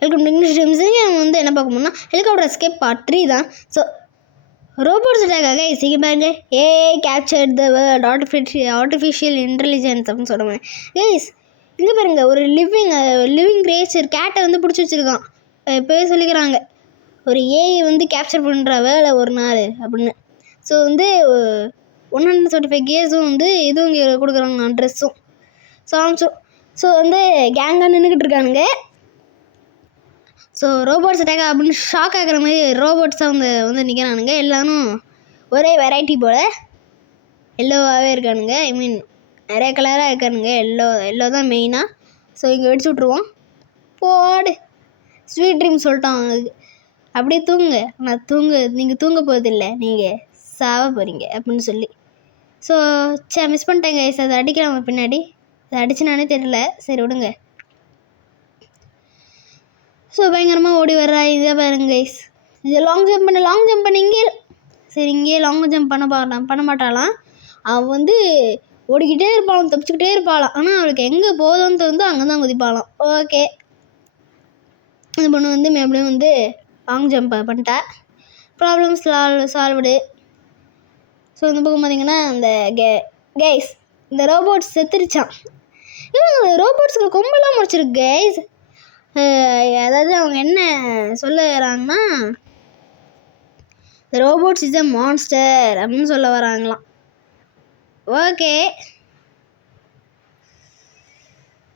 Welcome to English dreams. நம்ம வந்து என்ன பார்க்க போனால் ஹெலிகாப்டர் எஸ்கேப் பார்ட் 3 தான். ஸோ ரோபோட்ஸ் அட்டாக்காக இங்கே பாருங்க, capture the world artificial intelligence அப்படின்னு சொல்லுவேன். கைஸ் இங்கே பாருங்க, ஒரு லிவிங் கிரியேச்சர் கேட்டை வந்து பிடிச்சி வச்சுருக்கான். இப்போவே சொல்லிக்கிறாங்க ஒரு ஏஐ வந்து கேப்சர் பண்ணுற வேலை ஒரு நாள் அப்படின்னு. ஸோ வந்து 175 கேஸும் வந்து இதுவும் இங்கே கொடுக்குறாங்க, ட்ரெஸ்ஸும். ஸோ வந்து கேங்காக நின்றுக்கிட்டு இருக்கானுங்க. ஸோ ரோபோட்ஸ் அட்டாக் அப்படின்னு ஷாக் ஆகிற மாதிரி ரோபோட்ஸாக வந்து நிற்கிறானுங்க. எல்லாரும் ஒரே வெரைட்டி போல் எல்லோவாகவே இருக்கானுங்க. ஐ மீன் நிறைய கலராக இருக்கானுங்க. எல்லோ தான் மெயினாக. ஸோ இங்கே வெடிச்சு விட்ருவோம். போடு ஸ்வீட் ட்ரீம் சொல்லிட்டோம் அவங்களுக்கு. அப்படியே தூங்குங்க. ஆனால் நீங்கள் தூங்க போகிறதில்ல, நீங்கள் சாவ போகிறீங்க அப்படின்னு சொல்லி. ஸோ மிஸ் பண்ணிட்டேங்க கைஸ். அதை அடிக்கிறாங்க பின்னாடி. அதை அடிச்சுனானே தெரியல. சரி விடுங்க. ஸோ பயங்கரமாக ஓடி வர்றா. இதே பாருங்க கைஸ். இது லாங் ஜம்ப் பண்ண இங்கே. சரி இங்கேயே லாங் ஜம்ப் பண்ண மாட்டாளாம். அவன் வந்து ஓடிக்கிட்டே இருப்பாளாம், தப்பிச்சுக்கிட்டே இருப்பாளாம். ஆனால் அவளுக்கு எங்கே போதும்னு தோணுதோ அங்கே தான் குதிப்பாளாம். ஓகே, இந்த பொண்ணு வந்து எப்படியும் வந்து லாங் ஜம்ப் பண்ணிட்டா. Problems solved. ஸோ இந்த பக்கம் பார்த்தீங்கன்னா இந்த கைஸ் இந்த ரோபோட்ஸ் செத்துருச்சான். இவங்க ரோபோட்ஸுக்கு கொம்பெல்லாம் முடிச்சிருக்கு கைஸ். அதாவது அவங்க என்ன சொல்ல வராங்கன்னா, the robots is a monster அப்படின்னு சொல்ல வராங்களாம். ஓகே.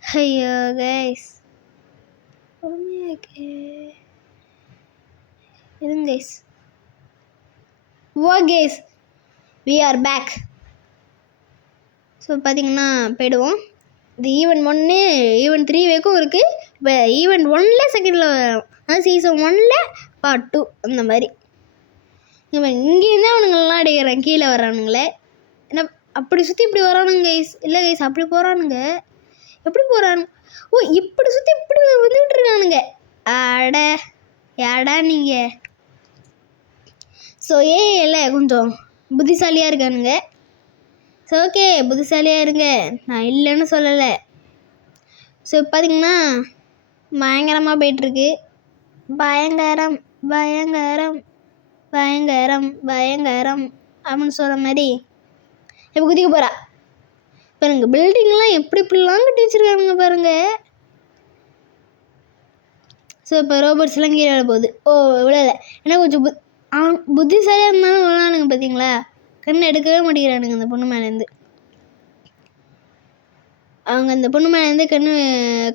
ஐயோ கைஸ், இருங்க guys. Guys we are back. So பார்த்தீங்கன்னா போயிடுவோம். இது ஈவெண்ட் 1 ஈவெண்ட் 3 வரைக்கும் இருக்குது. இப்போ ஈவெண்ட் 1 செகண்டில் வரும். அதாவது சீசன் 1 பார்ட் 2 அந்த மாதிரி. இப்போ இங்கேருந்து அவனுங்களெலாம் அடிக்கிறேன், கீழே வரானுங்களே. என்ன அப்படி சுற்றி இப்படி வரானுங்க கைஸ். இல்லை கைஸ், அப்படி போகிறானுங்க. எப்படி போகிறானுங்க? ஓ, இப்படி சுற்றி இப்படி வந்துக்கிட்டு இருக்கானுங்க. ஏடா நீங்கள். ஸோ இல்லை கொஞ்சம் புத்திசாலியாக இருக்கானுங்க. ஸோ ஓகே, புத்திசாலியாக இருங்க, நான் இல்லைன்னு சொல்லலை. ஸோ பார்த்தீங்கன்னா பயங்கரமாக போயிட்டுருக்கு. பயங்கரம் பயங்கரம் பயங்கரம் பயங்கரம் அப்படின்னு சொல்கிற மாதிரி இப்போ குதிக்க போகிறா. பாருங்க பில்டிங்லாம் இப்படிலாம் கட்டி வச்சுருக்கானுங்க பாருங்க. ஸோ இப்போ ரோபோட்ஸ்லாம் கீழே போகுது. ஓ விழலை, ஏன்னா கொஞ்சம் புத்திசாலியாக இருந்தாலும் விழானுங்க. பார்த்தீங்களா, கண் எடுக்கவே மாட்டேங்கிறானுங்க அந்த பொண்ணு மேலேருந்து. அவங்க அந்த பொண்ணு மேலேருந்து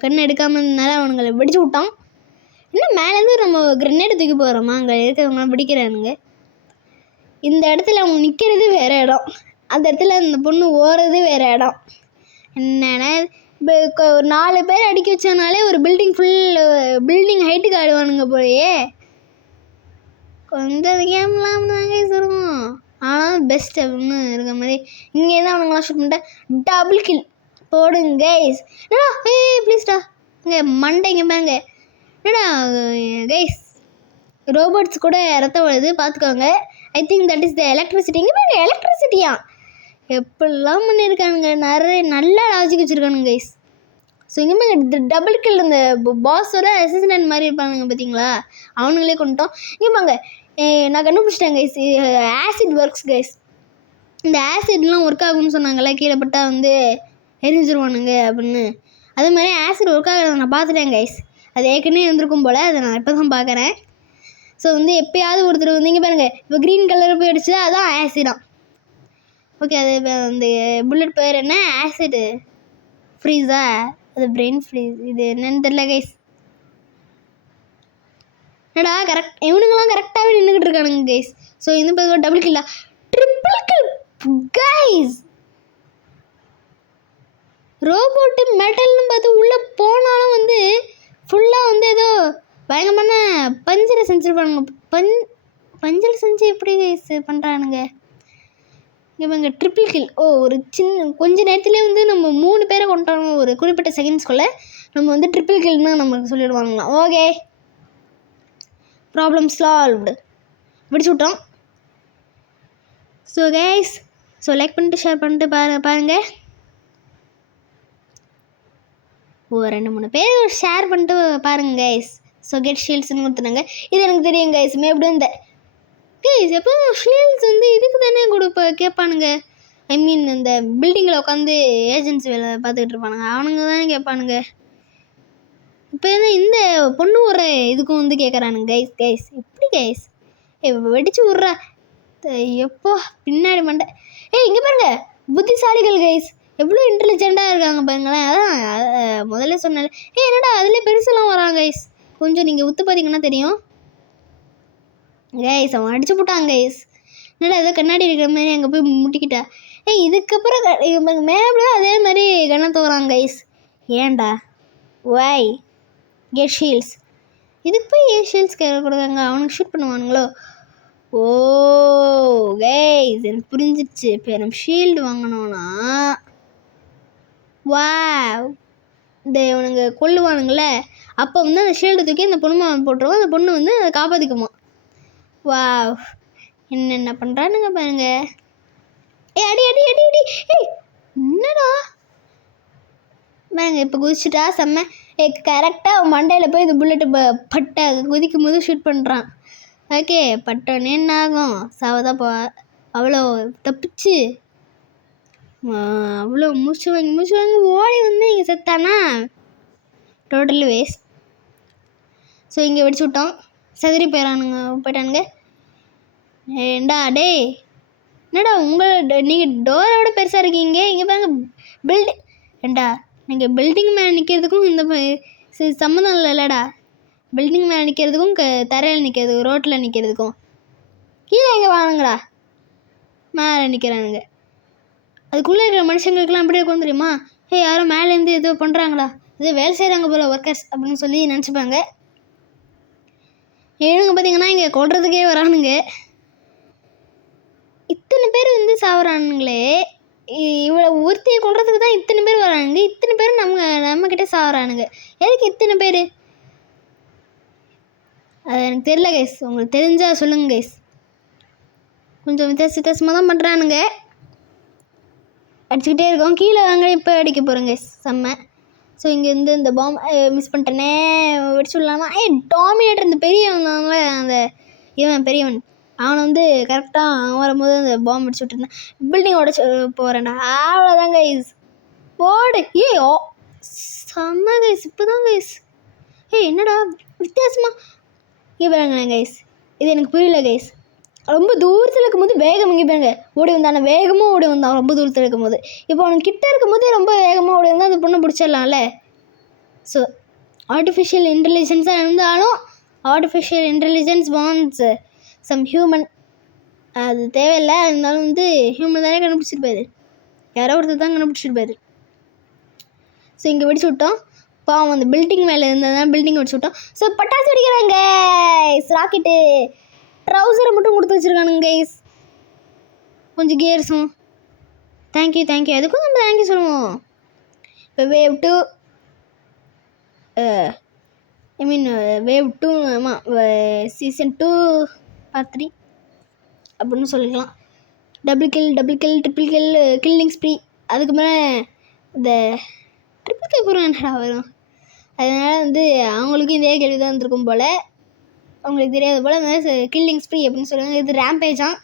கண் எடுக்காமல் இருந்தனால அவனுங்களை வெடிச்சு விட்டான். இன்னும் மேலேருந்து நம்ம கிரனேட் தூக்கி போகிறோமா, அங்கே இருக்கிறவங்களாம் பிடிக்கிறானுங்க. இந்த இடத்துல அவங்க நிற்கிறது வேறு இடம், அந்த இடத்துல அந்த பொண்ணு ஓடுறது வேறு இடம். என்னென்னா இப்போ ஒரு 4 பேர் அடிக்க வச்சனாலே ஒரு பில்டிங் ஹைட்டுக்கு ஆடுவானுங்க போலயே. கொஞ்சம் கேம்லாம் தாங்க சொல்லுவோம். ஆனால் பெஸ்ட் அப்படின்னு இருக்கிற மாதிரி இங்கே தான் அவனுங்களாம் ஷூட் பண்ணிட்டேன். டபுள் கில் போடுங்க கைஸ். என்னடா ப்ளீஸ்டா இங்கே மண்டை இங்கே பாருங்க. என்னடா கைஸ், ரோபோட்ஸ் கூட ரத்தம் வருது பார்த்துக்கோங்க. I think that is the electricity. இங்கே பாருங்க, எலக்ட்ரிசிட்டியா எப்படிலாம் பண்ணியிருக்கானுங்க. நிறைய நல்லா லாஜிக் வச்சுருக்கானுங்க கைஸ். ஸோ இங்கே பாருங்க டபுள் கில். இந்த பாஸோட அசிஸ்டன்ட் மாதிரி இருப்பானுங்க பார்த்தீங்களா, அவனுங்களே கொண்டுட்டோம். இங்கே பாருங்க, நான் கண்டுபிடிச்சிட்டேன் கைஸ், ஆசிட் ஒர்க்ஸ் கைஸ். இந்த ஆசிட்லாம் ஒர்க் ஆகும்னு சொன்னாங்கல்ல, கீழே பட்டால் வந்து எரிஞ்சிருவானுங்க அப்படின்னு. அதே மாதிரி ஆசிட் ஒர்க் ஆகிறத நான் பார்த்துட்டேன் கைஸ். அது ஏற்கனவே இருந்திருக்கும் போல், அதை நான் இப்போ தான் பார்க்குறேன். ஸோ வந்து எப்போயாவது ஒருத்தர் வந்து இங்கே பாருங்கள், இப்போ க்ரீன் கலர் போயிடுச்சு, அதான் ஆசிடான். ஓகே, அது அந்த புல்லட் பேர் என்ன, ஆசிட் ஃப்ரீஸா, அது பிரெயின் ஃப்ரீஸ், இது என்னன்னு தெரியல கைஸ். என்னடா கரெக்ட், இவனுங்களாம் கரெக்டாகவே நின்றுக்கிட்டு இருக்கானுங்க கைஸ். ஸோ இந்த பக்கம் டபுள் கில்லா, ட்ரிபிள் கில் கைஸ். ரோபோட்டு மெட்டல்னு பார்த்து உள்ளே போனாலும் வந்து ஃபுல்லாக வந்து ஏதோ பயங்கரமான பஞ்சில் செஞ்சுருப்பானுங்க. பஞ்சில் செஞ்சு எப்படி கைஸ் பண்ணுறானுங்க. இவங்க ட்ரிபிள் கில். ஓ, ஒரு கொஞ்ச நேரத்துலேயே வந்து நம்ம 3 பேரை கொண்டாங்க. ஒரு குறிப்பிட்ட செகண்ட்ஸ்குள்ளே நம்ம வந்து ட்ரிபிள் கில்னு நமக்கு சொல்லிடுவாங்களாம். Okay, problem solved. விடிச்சு விட்டோம். ஸோ கைஸ், ஸோ லைக் பண்ணிட்டு ஷேர் பண்ணிட்டு பாருங்கள். ஒரு 2-3 பேர் ஷேர் பண்ணிட்டு பாருங்க கைஸ். ஸோ கெட் ஷீல்ட்ஸ்னு கொடுத்துட்டாங்க. இது எனக்கு தெரியும் கைஸ். எப்படி இந்த கைஸ் எப்போ ஷீல்ட்ஸ் வந்து இதுக்கு தானே கேட்பானுங்க. ஐ மீன் இந்த பில்டிங்கில் உட்காந்து ஏஜென்சி வேலை பார்த்துக்கிட்டு இருப்பானுங்க, அவனுங்க தானே கேட்பானுங்க. இப்போ இந்த பொண்ணு ஒரு இதுக்கும் வந்து கேட்குறானுங்க கைஸ் எப்படி கைஸ் வெடிச்சு விட்றா எப்போ பின்னாடி மண்டை. இங்கே பாருங்க புத்திசாலிகள் கைஸ் எவ்வளோ இன்டெலிஜென்ட்டாக இருக்காங்க பாருங்களேன். அதான் முதல்ல சொன்னால என்னடா அதிலே பெருசெல்லாம் வராங்க கைஸ். கொஞ்சம் நீங்கள் உத்து பார்த்தீங்கன்னா தெரியும் கைஸ். அவன் அடிச்சு போட்டாங்க கைஸ். என்னடா ஏதோ கண்ணாடி இருக்கிற மாதிரி அங்கே போய் முட்டிக்கிட்டா. இதுக்கப்புறம் மேலே அதே மாதிரி கண்ணத்தை வராங்க கைஸ். ஏன்டா வாய் கெட் ஷீல்ட்ஸ். இதுக்கு போய் ஏன் ஷீல்ட்ஸ் கொடுக்காங்க, அவனுக்கு ஷூட் பண்ணுவானுங்களோ. ஓ கைஸ் எனக்கு புரிஞ்சிடுச்சு. இப்போ நம்ம ஷீல்டு வாங்கினோன்னா வா இந்த இவனுங்க கொல்லுவானுங்களே, அப்போ வந்து அந்த ஷீல்டு தூக்கி அந்த பொண்ணு போட்டுருவோம். அந்த பொண்ணு வந்து அதை காப்பாற்றிக்குமா. வா என்னென்ன பண்ணுறானுங்க பாருங்க. அடி அடி அடி அடி. என்னடா பாருங்க இப்போ குதிச்சுட்டா செம்ம. கரெக்டாக மண்டையில் போய் இந்த புல்லட்டு பட்டை குதிக்கும் போது ஷூட் பண்ணுறான். ஓகே பட்டோன்னே என்ன ஆகும், சாவதான் அவ்வளோ தப்பிச்சு அவ்வளோ மூச்சு வாங்கி ஓடி வந்து இங்கே செத்தானா டோட்டலி வேஸ்ட். ஸோ இங்கே வெடிச்சு விட்டோம், செதறி போயிட்டானுங்க. ஏண்டா டே என்னடா நீங்கள் டோரோட பெருசாக இருக்கீங்க. இங்கே பாருங்க பில்டிங். ஏண்டா நீங்கள் பில்டிங் மேலே நிற்கிறதுக்கும் இந்த சம்மந்தம் இல்லைடா. பில்டிங் மேலே நிற்கிறதுக்கும் தரையில் நிற்கிறதுக்கும் ரோட்டில் நிற்கிறதுக்கும் கீழே எங்கே வாங்குங்கடா மேலே நிற்கிறானுங்க. அதுக்குள்ளே இருக்கிற மனுஷங்களுக்கெல்லாம் எப்படி இருக்கும் தெரியுமா, யாரும் மேலேருந்து ஏதோ பண்ணுறாங்களா, ஏதோ வேலை செய்கிறாங்க போல் ஒர்க்கர்ஸ் அப்படின்னு சொல்லி நினச்சிப்பாங்க. ஏனுங்க பார்த்தீங்கன்னா இங்கே கொள்றதுக்கே வரானுங்க. இத்தனை பேர் வந்து சாவறானுங்களே, இவ்வளோ ஒருத்தையை கொள்றதுக்கு தான் இத்தனை பேர் வரானுங்க. இத்தனை பேர் நம்மக்கிட்ட சாவறானுங்க. எதுக்கு இத்தனை பேர் அது எனக்கு தெரியல கைஸ். உங்களுக்கு தெரிஞ்சால் சொல்லுங்கள் கைஸ். கொஞ்சம் வித்தியாசமாக தான் பண்ணுறானுங்க. அடிச்சுக்கிட்டே இருக்கோம். கீழே வாங்க இப்போ அடிக்க போகிறோம் கைஸ் செம்ம. ஸோ இங்கேருந்து இந்த பாம் மிஸ் பண்ணிட்டேனே, வெடிச்சு விடலாமா. டாமினேட்டர் இந்த பெரியவன் தாங்களே, அந்த இவன் பெரியவன் அவனை வந்து கரெக்டாக அவன் வரும்போது அந்த பாம்பு அடிச்சு விட்டுருந்தேன். பில்டிங் உடச்சு போகிறேன்டா. அவ்வளோதான் கைஸ் போடு. செம்ம கைஸ். இப்போ தான் கைஸ் என்னடா வித்தியாசமா இங்கே பாருங்களேன் கைஸ். இது எனக்கு புரியல கைஸ். ரொம்ப தூரத்தில் இருக்கும்போது வேகம் இங்கே பாருங்க ஓடி வந்தான, வேகமாக ஓடி வந்தான் ரொம்ப தூரத்தில் இருக்கும்போது. இப்போ அவனுக்கு கிட்டே இருக்கும்போது ரொம்ப வேகமாக ஓடி வந்தால் அந்த பொண்ணை பிடிச்சிடலாம்ல. ஸோ ஆர்டிஃபிஷியல் இன்டெலிஜென்ஸாக இருந்தாலும் artificial intelligence wants some human. அது தேவையில்லை, இருந்தாலும் வந்து ஹியூமன் தானே கண்டுபிடிச்சிருப்பாரு, யாரோ ஒருத்தர் தான் கண்டுபிடிச்சிருப்பாரு. ஸோ இங்கே வெடிச்சு விட்டோம். பாவம் அந்த பில்டிங் மேலே இருந்ததுதான் பில்டிங் வெடிச்சு விட்டோம். ஸோ பட்டாசு வெடிக்கிறாங்க ராக்கெட்டு. ட்ரௌசரை மட்டும் கொடுத்து வச்சுருக்கானுங்க கைஸ், கொஞ்சம் கியர்ஸும். தேங்க்யூ அதுக்கும் நம்ம தேங்க்யூ சொல்லுவோம். இப்போ வேவ் 2 ஐ மீன் வேவ் 2 ஆமாம் சீசன் 2 பார்ட் 3 அப்படின்னு சொல்லிக்கலாம். Double kill triple killing spree. அதுக்கு மேலே இந்த ட்ரிபிள் கில் பூரா என்னடா வரும். அதனால் வந்து அவங்களுக்கும் இதே கேள்வி தான் இருந்திருக்கும் போல், அவங்களுக்கு தெரியாத போல். அந்த கில்லிங் ஸ்ப்ரீ அப்படின்னு சொல்லுவாங்க. இது ரேம்பேஜான்.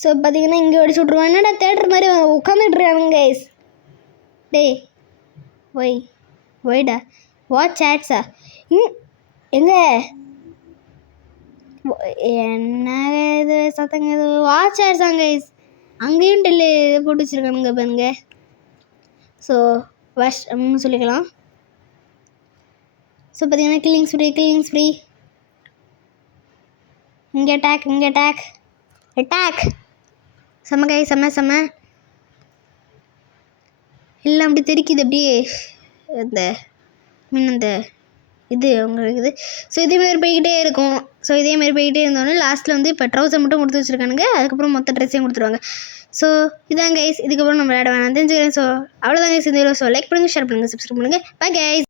ஸோ பார்த்தீங்கன்னா இங்கே வெடிச்சு விட்ருவான். என்னடா தேட்டர் மாதிரி உட்காந்துட்டு இருக்கானுங்க கைஸ். டேய் ஒய்டா வாட்ச் ஆட்ஸா எங்க என்ன இது சத்தங்க, இது வாட்ச் ஆட்ஸாங்க கைஸ். அங்கேயும் டெல்லி போட்டு வச்சுருக்கானுங்க பாருங்க. ஸோ வாஷ் அப்படின்னு சொல்லிக்கலாம். ஸோ பார்த்தீங்கன்னா கில்லிங் ஸ்ப்ரீ. இங்கே அட்டாக் செம்ம கை செம்ம எல்லாம் அப்படி தெரிக்குது அப்படியே அந்த மீன் அந்த இது உங்களுக்கு இது. ஸோ இதேமாரி போய்கிட்டே இருக்கும். ஸோ இதேமாரி போய்கிட்டே இருந்தோடனே லாஸ்ட்டில் வந்து இப்போ ட்ரௌசர் மட்டும் கொடுத்து வச்சுருக்கானுங்க. அதுக்கப்புறம் மொத்த ட்ரெஸ்ஸையும் கொடுத்துருவாங்க. ஸோ இதான் கைஸ், இதுக்கப்புறம் நம்ம விளையாட வேணாம் தெரிஞ்சுக்கிறேன். ஸோ அவ்வளோதான் கைஸ் இந்த வீடியோ. ஸோ லைக் பண்ணுங்கள், ஷேர் பண்ணுங்கள், சப்ஸ்கிரைப் பண்ணுங்கள். Bye guys.